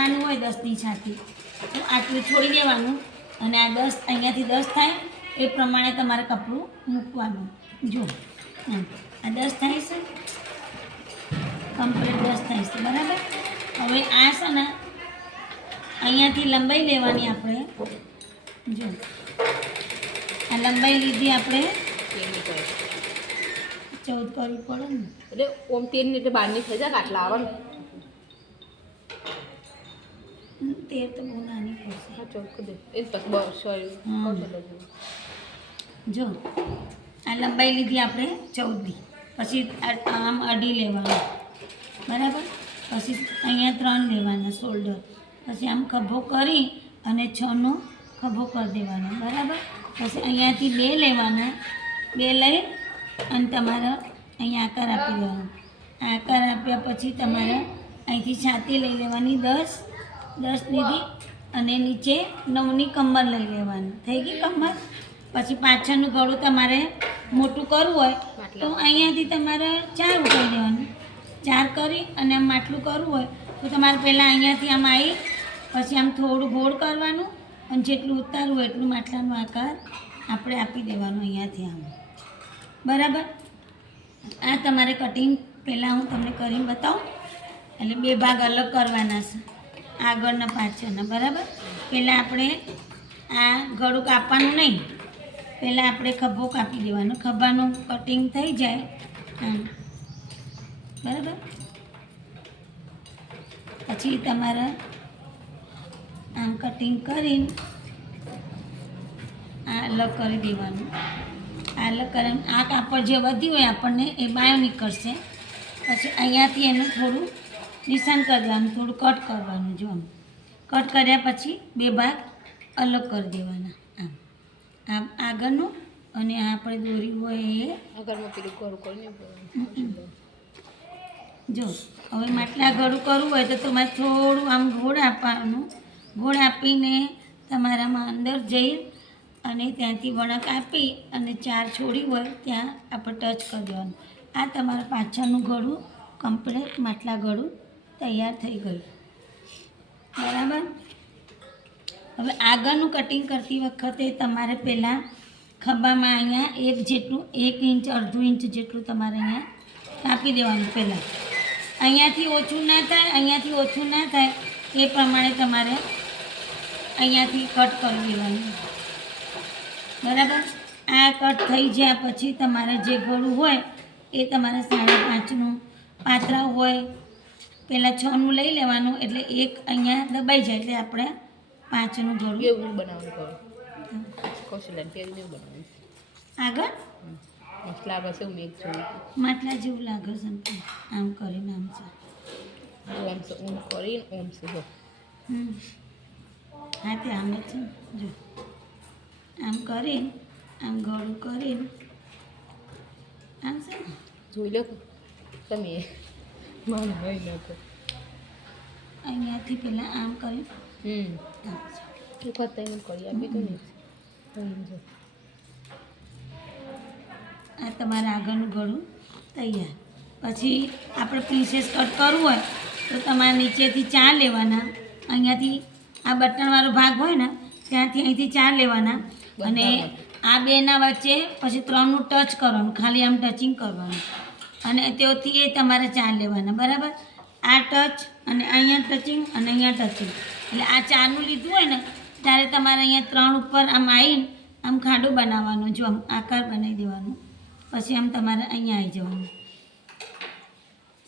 છાંટવાનું હોય 10ની છાંટી તો આટલું છોડી દેવાનું અને આ 10 અહીંયાથી 10 થાય એ પ્રમાણે તમારે કપડું મૂકવાનું. જો આ 10 થાય છે, કમ્પ્લીટ 10 થાય છે, બરાબર. હવે આ છે ને અહીંયાથી લંબાઈ લેવાની આપણે. જો આ લંબાઈ લીધી આપણે 14 કરવી પડે ને, એટલે ઓમ 13 એટલે 12 થઈ જાય આટલા આવે ને. 13 તો બહુ નાની પડશે. હા ચોક દે એ પછી સોરી જો આ લંબાઈ લીધી આપણે 14ની, પછી આમ અઢી લેવાનું, બરાબર. પછી અહીંયા 3 લેવાના શોલ્ડર, પછી આમ ખભો કરી અને 6નો ખભો કરી દેવાનો, બરાબર. પછી અહીંયાથી 2 લેવાના, 2 લઈ અને તમારે અહીંયા આકાર આપી દેવાનો. આકાર આપ્યા પછી તમારે અહીંથી છાતી લઈ લેવાની 10 લીધી અને નીચે 9ની કમર લઈ લેવાની. થઈ ગઈ કમર. પછી પાછળનું ગળું તમારે મોટું કરવું હોય તો અહીંયાથી તમારે 4 ઉઠાવી દેવાનું. 4 કરી અને આમ માટલું કરવું હોય તો તમારે પહેલાં અહીંયાથી આમ આવી પછી આમ થોડું ગોળ કરવાનું અને જેટલું ઉતારવું હોય એટલું માટલાનો આકાર આપણે આપી દેવાનું અહીંયાથી આમ, બરાબર. આ તમારે કટિંગ પહેલાં હું તમને કરીને બતાવું. એટલે 2 ભાગ અલગ કરવાના છે, આગળના પાછળના, બરાબર. પહેલાં આપણે આ ગળું કાપવાનું નહીં, પહેલાં આપણે ખભો કાપી દેવાનો. ખભાનું કટિંગ થઈ જાય આમ, બરાબર. પછી તમારે આમ કટિંગ કરીને આ અલગ કરી દેવાનું. આ અલગ કરીને આ કાપડ જે વધ્યું હોય આપણને એ બાયો નીકળશે. પછી અહીંયાથી એનું થોડું નિશાન કરી દેવાનું, થોડું કટ કરવાનું. જો આમ કટ કર્યા પછી 2 ભાગ અલગ કરી દેવાના. આમ આગળનું અને આ આપણે દોરી હોય એ આગળમાં પેલું કરું કરીને જો. હવે માટલા ગળું કરવું હોય તો તમારે થોડું આમ ગોળ આપવાનું. ગોળ આપીને તમારામાં અંદર જઈ અને ત્યાંથી વળાંક આપી અને 4 છોડી હોય ત્યાં આપણે ટચ કરી દેવાનું. આ તમારું પાછળનું ગળું કમ્પ્લીટ માટલા ગળું તૈયાર થઈ ગયું, બરાબર. હવે આગળનું કટિંગ કરતી વખતે તમારે પહેલાં ખભામાં અહીંયા 1 જેટલું 1 ઇંચ અડધું ઇંચ જેટલું તમારે અહીંયા કાપી દેવાનું. પહેલાં અહીંયાથી ઓછું ના થાય, અહીંયાથી ઓછું ના થાય એ પ્રમાણે તમારે અહીંયાથી કટ કરી દેવાનું, બરાબર. આ કટ થઈ જાય પછી તમારે જે ગળું હોય એ તમારે 5.5નું પાતળા હોય પહેલાં 6નું લઈ લેવાનું, એટલે 1 અહીંયા દબાઈ જાય એટલે આપણે 5નું ગળું એવું બનાવવાનું કહું કૌશલ્ય પહેરીને એવું બનાવવાનું. આગળ મસલા બસ એવું મેં જોયું માટલા જેવું લાગે છે ને, આમ કરીને આમ છે. ઓમ છે ઓમ કરીને ઓમ છે જો હા તે આમ જ છે ને. જો આમ કરીને આમ ગળું કરીને આમ છે ને. જોઈ લો તમે મને હોય નાખો અહીંયાથી પહેલાં આમ કરી આમ છે. એક વખત એને કરી આપી તો નહીં જો આ તમારા આગળનું ગળું તૈયાર. પછી આપણે પ્રિન્સેસ કટ કરવું હોય તો તમારે નીચેથી 4 લેવાના. અહીંયાથી આ બટનવાળો ભાગ હોય ને ત્યાંથી અહીંથી 4 લેવાના અને આ 2ના વચ્ચે પછી 3નું ટચ કરવાનું, ખાલી આમ ટચિંગ કરવાનું અને ત્યાંથી એ તમારે 4 લેવાના, બરાબર. આ ટચ અને અહીંયા ટચિંગ અને અહીંયા ટચિંગ, એટલે આ 4નું લીધું હોય ને ત્યારે તમારે અહીંયા 3 ઉપર આમ આવીને આમ ખાડો બનાવવાનો. જો આમ આકાર બનાવી દેવાનો. પછી આમ તમારે અહીંયા આવી જવાનું.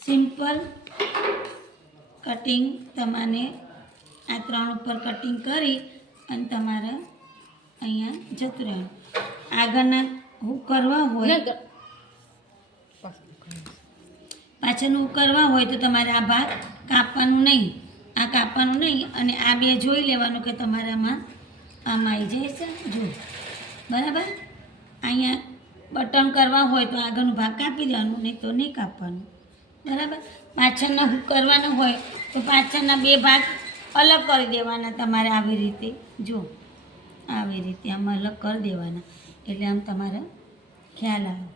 સિમ્પલ કટિંગ તમારે આ 3 ઉપર કટિંગ કરી અને તમારે અહીંયા જતું રહેવાનું. આગળના હું કરવા હોય પાછળનું કરવા હોય તો તમારે આ ભાગ કાપવાનું નહીં, આ કાપવાનું નહીં અને આ 2 જોઈ લેવાનું કે તમારામાં આમ આવી જાય છે. જો બરાબર. અહીંયા બટન કરવા હોય તો આગળનો ભાગ કાપી દેવાનું, નહીં તો નહીં કાપવાનું, બરાબર. પાછળના હુક કરવાના હોય તો પાછળના 2 ભાગ અલગ કરી દેવાના તમારે આવી રીતે. જો આવી રીતે આમ અલગ કરી દેવાના એટલે આમ તમારે ખ્યાલ આવે,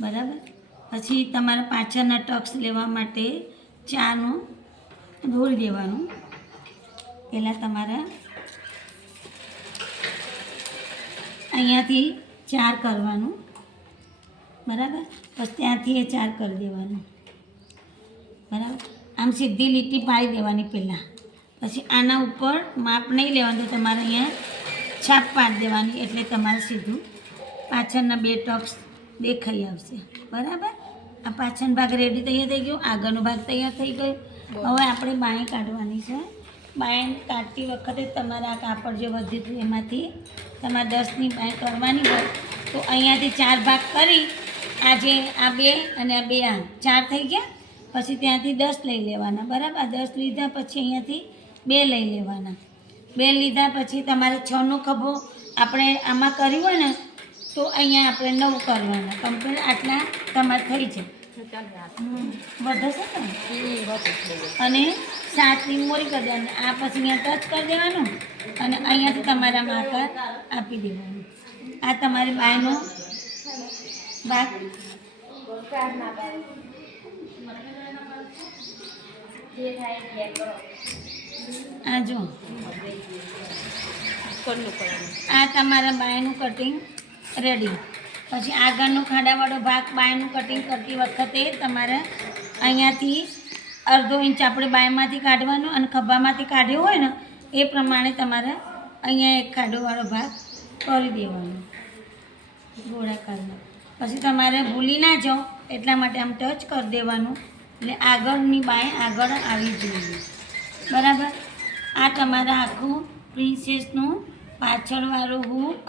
બરાબર. પછી તમારે પાછળના ટક્સ લેવા માટે 4નું દોરી દેવાનું. પહેલાં તમારે અહીંયાથી 4 કરવાનું, બરાબર. પછી ત્યાંથી એ 4 કરી દેવાનું, બરાબર. આમ સીધી લીટી પાડી દેવાની પહેલાં. પછી આના ઉપર માપ નહીં લેવાનું, તો તમારે અહીંયા છાપ પાડી દેવાની, એટલે તમારે સીધું પાછળના 2 ટક્સ દેખાઈ આવશે, બરાબર. આ પાછળનો ભાગ રેડી તૈયાર થઈ ગયો, આગળનો ભાગ તૈયાર થઈ ગયો. હવે આપણે બાંય કાઢવાની છે. બાંય કાઢતી વખતે તમારે આ કાપડ જે વધ્યું હતું એમાંથી તમારે 10ની બાંય કરવાની હોય તો અહીંયાથી 4 ભાગ કરી આ 2 અને આ 2 4 થઈ ગયા. પછી ત્યાંથી 10 લઈ લેવાના, બરાબર. 10 લીધા પછી અહીંયાથી 2 લઈ લેવાના. 2 લીધા પછી તમારે 6નો ખભો આપણે આમાં કર્યું હોય ને તો અહીંયા આપણે 9 કરવાના. કમ્પ્લીટ આટલા તમારે થઈ જાય. વધશે ને. અને 7ની મોરી કરી દેવાની. આ પછી અહીંયા ટચ કરી દેવાનું અને અહીંયાથી તમારા આકાર આપી દેવાનું. આ તમારી બાયનો ભાગ. આ જો આ તમારા બાયનું કટિંગ રેડી. પછી આગળનો ખાડાવાળો ભાગ બાયનું કટિંગ કરતી વખતે તમારે અહીંયાથી અડધો ઇંચ આપણે બાયમાંથી કાઢવાનો અને ખભામાંથી કાઢ્યો હોય ને એ પ્રમાણે તમારે અહીંયા એક ખાડોવાળો ભાગ કરી દેવાનો ગોળાકારમાં. પછી તમારે ભૂલી ના જાઓ એટલા માટે આમ ટચ કરી દેવાનું, એટલે આગળની બાય આગળ આવી જોઈએ, બરાબર. આ તમારા આખું પ્રિન્સેસનું પાછળવાળો હૂક